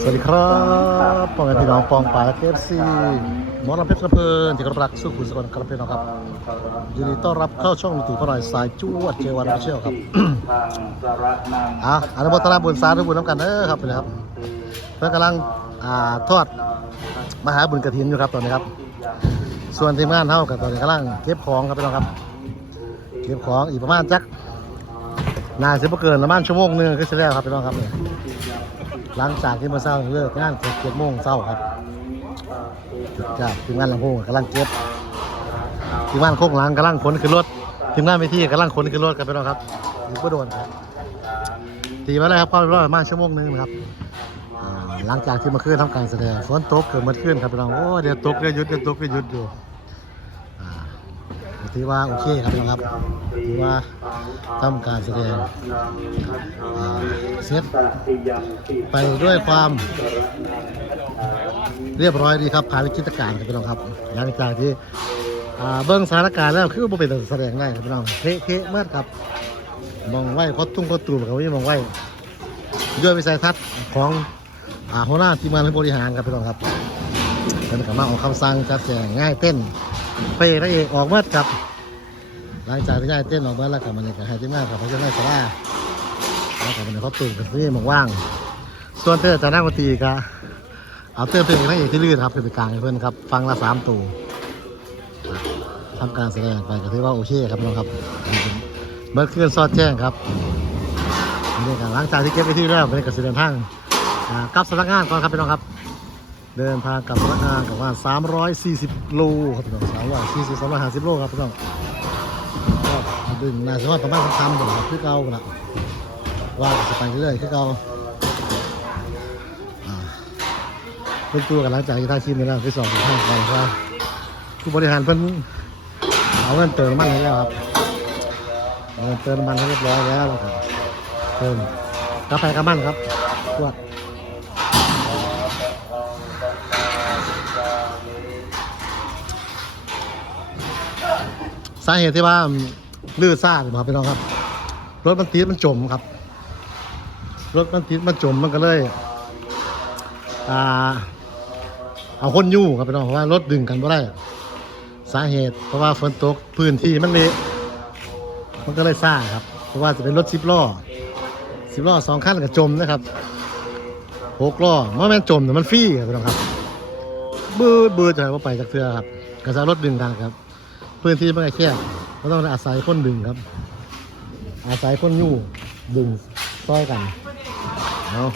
สวัสดีครับพ่อแม่พี่น้องปองปลาและเคฟซีหมอลำเพชรกระเพลินที่กระรักสู้คุณสกลกระเพลินนครับยินดีต้อนรับเข้าช่องตรีพระรายสายจวดเจวันเชียวครับอะอนุโมทนาบุญสาธุบุญน้ำกันเด้อครับไปเลยครับเพื่อนกำลังอ่าทอดมหาบุญกระถินอยู่ครับตอนนี้ครับ ส่วนทีมงานเท่ากับตอนนี้กำลังเก็บของครับพี่น้องครับ เก็บของอีกประมาณจัก นานสิบ่เกินประมาณชั่วโมงหนึงก็เสร็จแล้วครับพี่น้องครับเนี่ยหลังจากที่มาเช้าเลิกงานเสร็จเจ็ดโมงเช้าครับจากทีมงานลำโพงกำลังเก็บทีมงานโคกหลังกำลังขนขึ้นรถทีมงานไปที่กำลังขนขึ้นรถครับพี่น้องครับอยู่ก็โดนครับตีมาแล้วครับก็รอดประมาณชั่วโมงหนึงนะครับหลังจากที่มาขึ้นทำการแสดงฝนตกเกิดมาขึ้นครับพี่น้องโอ้เดี๋ยวตกเดี๋ยวหยุดเดี๋ยวตกเดี๋ยวหยุดอยู่ ถือว่าโอเคครับพี่น้องครับถือว่าทำการแสดงเซตไปด้วยความเรียบร้อยดีครับผ่านวิจิตรการครับพี่น้องครับหลังจากที่เบิ้งสถานการณ์แล้วคือบ่เป็นตาแสดงได้ครับพี่น้องเทะเมื่อครับมองไว้คอตุ้งคอตูมเขาไม่มองไว้ด้วยวิสัยทัศน์ของหัวหน้าทีมงานและบริหารครับพี่น้องครับเป็นกำลังออกคำสั่งจัดแจงง่ายเต้น พระเอกพระเอกออกเมื่อครับหลังจากที่ได้เต้นออกเมื่อแล้วกับมันเนี่ยกับให้ทีมานกับพระเจ้าแม่สลาแล้วกับมันเนี่ยเขาตื่นกับที่มองว่าง ส่วนเธอจะนั่งดนตรีก็เอาเต้นเพลงพระเอกที่ลื่นครับเป็นกลางเพื่อนครับฟังละสามตัวทำการแสดงไปก็ถือว่าโอเคครับน้องครับเมื่อคืนซอดแจ้งครับนี่ก็หลังจากที่เก็บไปที่แล้วเป็นกระสีเดินทางอ่ากลับสำนักงานก่อนครับพี่น้องครับ เดินทางกลับสำนักงานกับว่า340 โลครับพี่น้อง340 350 โลครับพี่น้องก็ดึงนายสมมติประมาณคำๆเดี๋ยวครับคือเก่าละว่าจะไปเรื่อยๆคือเก่าอ่าเป็นตัวกันหลังจากที่ท่าชิมไปแล้วที่สองทางไปครับผู้บริหารเพิ่นเอาเงินเติมน้ำมันให้แล้วครับเอาเงินเติมน้ำมันให้เรียบร้อยแล้วแล้วก็เติมกาแฟกระมันครับตรวจ สาเหตุที่ว่าลื่นซ่าครับพี่น้องครับ รถมันติดมันจมครับ รถมันติดมันจมมันก็เลย อ่า เอาคนยู่ครับพี่น้องเพราะว่ารถดึงกันไม่ได้ สาเหตุ เพราะว่าฝนตกพื้นที่มันเละมันก็เลยซ่าครับ เพราะว่าจะเป็นรถสิบล้อสิบล้อสองคันกับจมนะครับหกล้อเมื่อแม่นจมเนี่ยมันฟรีครับพี่น้องครับบืดบืดจว่าไปจากเทือครับกระแสรถดึงทางครับ พื้นที่มันก็แคบก็ต้องอาศัยคนดึงครับ อาศัยคนยู่ดึงซอยกันเนาะ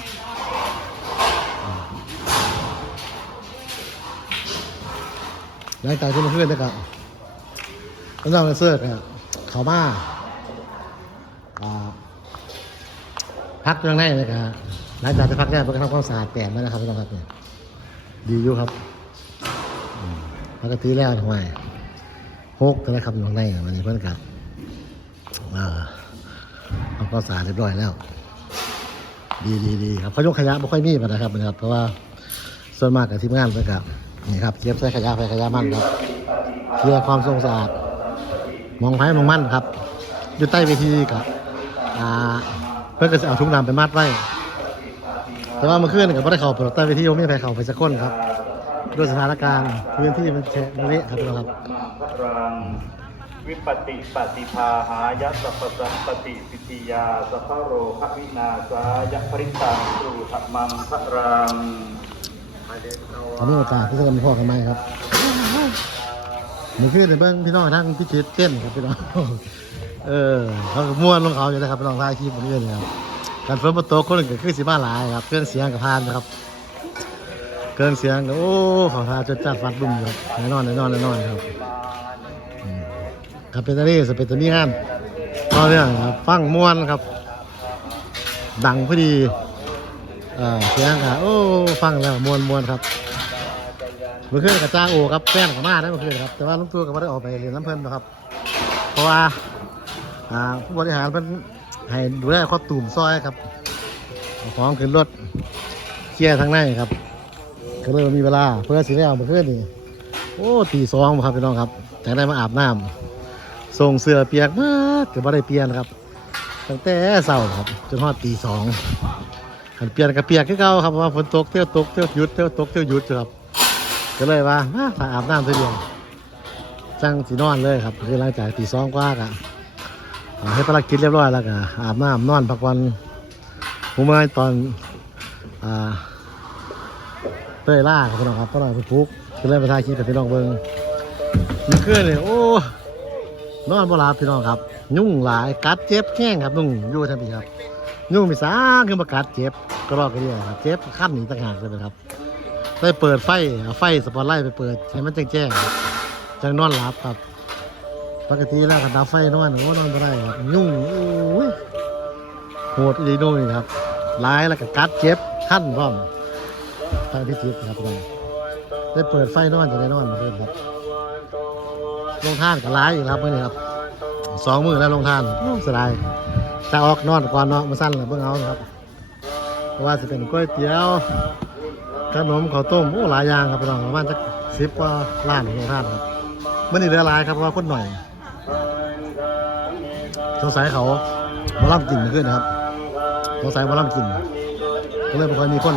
หลังจากที่มาเพื่อนนะครับแล้วเราเสื้อครับเขามาอ่าพักเรื่องในเลยครับหลังจากที่พักแรกมันก็ทำความสะอาดแปลนแล้วนะครับพี่น้องครับเนี่ยดีอยู่ครับอืมปกติแล้วทำไม หกก็ได้ครับอยู่ข้างในน่ะวันนี้เพื่อนกับอ่าเอาก็สะอาดเรียบร้อยแล้ว ดีดีดีครับเขายกขยะไม่ค่อยมีมานะครับนะครับ เพราะว่าส่วนมากกับทีมงานเพื่อนกับนี่ครับเก็บใส่ขยะไปขยะมันครับเคลียร์ความทรงสะอาดมองไผ่มองมั่นครับ อยู่ใต้เวทีกับเพื่อนก็จะเอาทุกน้ำไปมัดไว้แต่ว่าเมื่อคืนกับไม่ได้เข้าไปใต้เวทีไม่มีใครเข้าไปสักคนครับ ด้วยสถานการณ์พื้นที่มันแฉะมันเละครับพี่น้องครับรังวิปติปฏิภาหายะสัพพสัมปติปิติยาสัพโรภวินาสายะปริตังสุธรรมังพระรังตอนนี้โอกาสที่จะกันพ่อกันไหมครับนี่คือในเบื้องพี่น้องทั้งพิจิตเต้นครับพี่น้องเออเขาม้วนลงเขาอยู่นะครับพี่น้องท่ายคลิปนี้เลยครับการเฟิร์มประตูคนหนึ่งก็คือสีบ้าหลายครับเครื่องเสียงกับพานนะครับ เครื่องเสียงก็โอ้เขอทาจดจัดฟัดบุ่มอยู่ครับแน่นอนแน่นอนแน่นอนครับครับเป็นตานี่สเปนตานี่งานก็เรื่องครับฟังม้วนครับ ดังพอดีเออเสียงค่ะโอ้ฟังแล้วมวนมวนครับเมื่อคืนกับจ้าโอครับแฟนกับมาได้เมื่อคืนครับแต่ว่าลุงตู่ก็ไม่ได้ออกไปเรียนน้ำเพลินนะครับ เพราะว่าอ่าผู้บริหารเพิ่นให้ดูแลข้อตูมซอยครับของขึ้นรถเคลียร์ทางในครับ ก็เลยมีเวลาเพื่อสิได้เอาเพื่อนนี่โอ้ตีสองครับพี่น้องครับแต่ได้มาอาบน้ำส่งเสื้อเปียกมากแต่ไม่ได้เปลี่ยนครับตั้งแต่เช้าครับจนฮอดตีสองมันเปลี่ยนกับเปียกคือเก่าครับพราะว่าฝนตกเที่ยวตกเที่ยวหยุดเที่ยวตกเที่ยวหยุดครับก็เลยว่ามาอาบน้ำเสียเดียวจังสีนอนเลยครับคือหลังจากตีสองกว่ากะอ่าให้ภารกิจเรียบร้อยแล้วก็อาบน้ำนอนพักวันผมมาตอนอ่า เต้ยล่าครับพี่น้องครับตอนนั้นไปปลุกก็เลยไปถ่ายคลิปกับพี่น้องเบิ่งมันขึ้นเลยโอ้นอนบ่หลับพี่น้องครับ ยุ่งหลายกัดเจ็บแข้งครับนุ่งยู่ทันทีครับ ยุ่งมีสาคือมากัดเจ็บก็รอกกันเดียวครับเจ็บขั้นหนีต่างหากเลยนะครับได้เปิดไฟไฟสปอตไลท์ไปเปิดให้มันแจ้งๆจังนอนหลับครับ ปกติแล้วกันดับไฟนอนโอ้นอนไม่ได้ครับยุ่งโอ้ยโหดอีโน่นี่ครับร้ายแล้วก็กัดเจ็บขั้นพร้อม ทางที่เจ็บครับพี่น้องได้เปิดไฟนอนจะได้นอนมาเพื่อนครับลงท่านก็ร้ายอยู่ครับเมื่อนี้ครับสองมือแล้วลงท่านเสียดายจะออกนอนก่อนเนาะมาสั้นเลยเบิ่งเอาครับเพราะว่าจะเป็นก๋วยเตี๋ยวขนมข้าวต้มโอ้หลายอย่างครับพี่น้องประมาณสักสิบกว่าร้านของท่านครับเมื่อนี้เหลือลายครับเพราะว่าคนหน่อยสงสัยเขามาล่ำกินขึ้นนะครับสงสัยมาล่ำกินก็เลยไม่ค่อยมีคน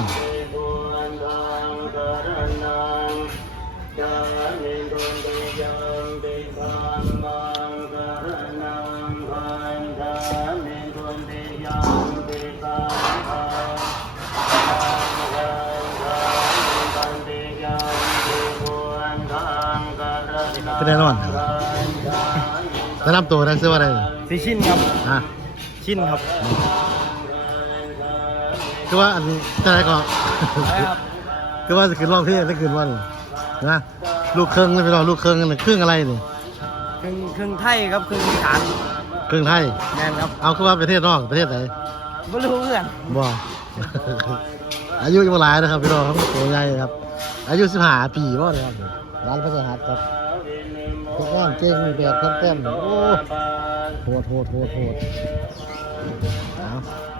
เป็นแน่นอนครับแนะนำตัวได้ซื้อว่าอะไรสีชินครับอะชินครับคือว่าอันนี้จะไหนก็ครับคือว่าจะขึ้นร้องเพลงได้ขึ้นว่านี่นะลูกเครื่องนี่พี่น้องลูกเครื่องนี่เครื่องอะไรนี่ครึ่งครึ่งไทยครับครึ่งอีสานเครื่องไทยแมนครับเอาคือว่าประเทศนอกประเทศไหนไม่รู้เพื่อนบ่อายุยังบ่หลายนะครับพี่น้องครับตัวใหญ่ครับ อายุ15ปีบ่เลยครับร้านพระสหัสครับ ทำงานเก่งแบบทำเต้นโอ้โหดโหดโหดโหดเอานั่นแหละครับ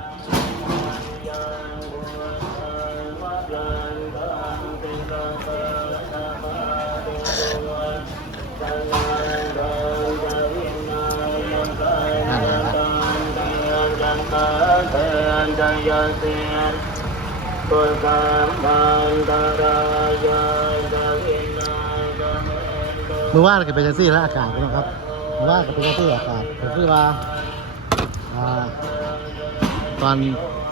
เมือวาก็เป็นจังซี่แล้วอากาศน้องครับมือวาก็เป็นจังซี่อากาศก็คือว่าอ่าตอน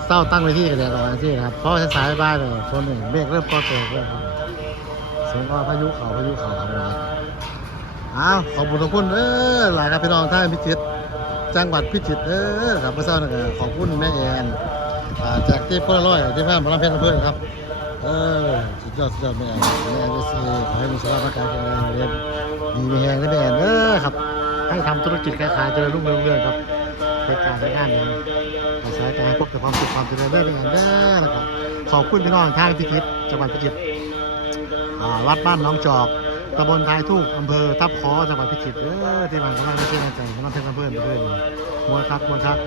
เศร้าตั้งไว้ที่กันเลยตอนที่นะครับเพราะสายบ้านเลยฝนเนี่ยเมฆเริ่มก่อตัวแล้วครับสงว่าพายุเขาพายุเขาทำงานอ้าวขอบคุณทุกคนเออหลายครับพี่น้องท่านพิจิตรจังหวัดพิจิตรเออครับเมื่อเช้านี่ก็ขอบคุณแม่แอนจากที่พลร้อยที่บ้านพลังเพชรอำเภอครับ เออสุดยอดสุดยอดแม่แอนแม่แอนเอสเอขอให้มีสุขภาพร่างกายแข็งแรงเรียนดีมีแรงได้แม่แอนเออครับ ให้ทำธุรกิจค้าขายเจริญรุ่งเรืองเรืองครับในการใช้งานเนี่ยอาศัยการพบแต่ความสุขความเจริญได้เป็นอย่างเด้อนะครับขอบคุณพี่น้องทางพิจิตรจังหวัดพิจิตรอาวัดบ้านน้องจอกตำบลท้ายทูกอำเภอทับคอจังหวัดพิจิตรเด้อที่มันกำลังไม่เชื่อใจกำลังเพื่อนเพื่อนเพื่อนมวนครับมวนครับ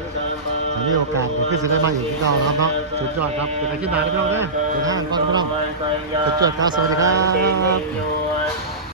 ถ้ามีโอกาสเดี๋ยวขึ้นจะได้มาอีกที่เรานะครับเนาะสุดยอดครับเป็นอะไรที่มาได้พี่น้องเด้อเดินทางก่อนพี่น้องสุดยอดครับสวัสดีครับ